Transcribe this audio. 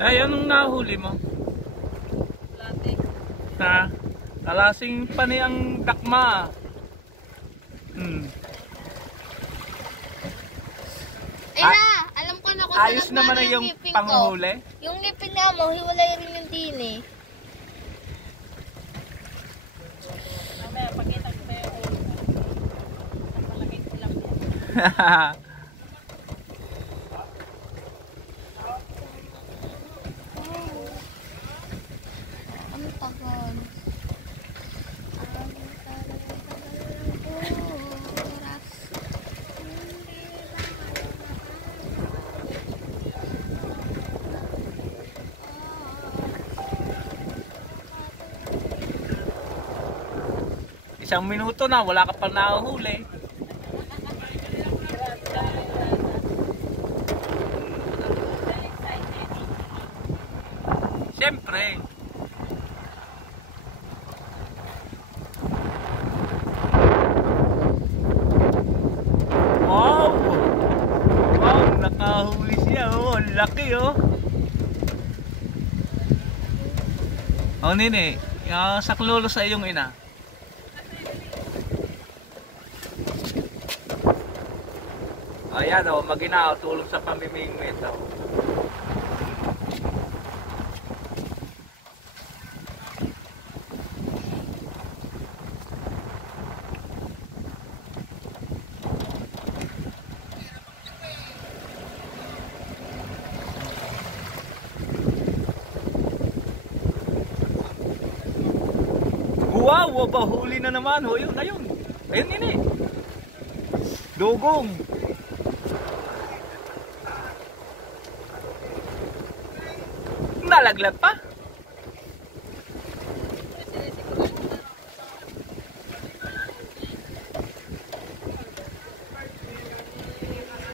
Ay, anong nahuli mo? Late. Na kalasing pa niyang dakma. Ay na! Alam ko na kung Ayos naman na yung panghuli. Yung ngipin nga mo, hiwalay rin yung din eh. Mamaya, pakita ko sa'yo. Napalagay ko lang yan. Ano tagal? Isang minuto na, wala ka pang nahuhuli. Siyempre. Wow! Wow, nakahuli siya. Oh, ang laki oh. Oh, nini, saklolo sa iyong ina. Ayan o, maginaw, tulong sa pamimingwit o. Wow, bahuli na naman ho, yun, ayun. Ayun nini. Dugong. Nalaglag pa.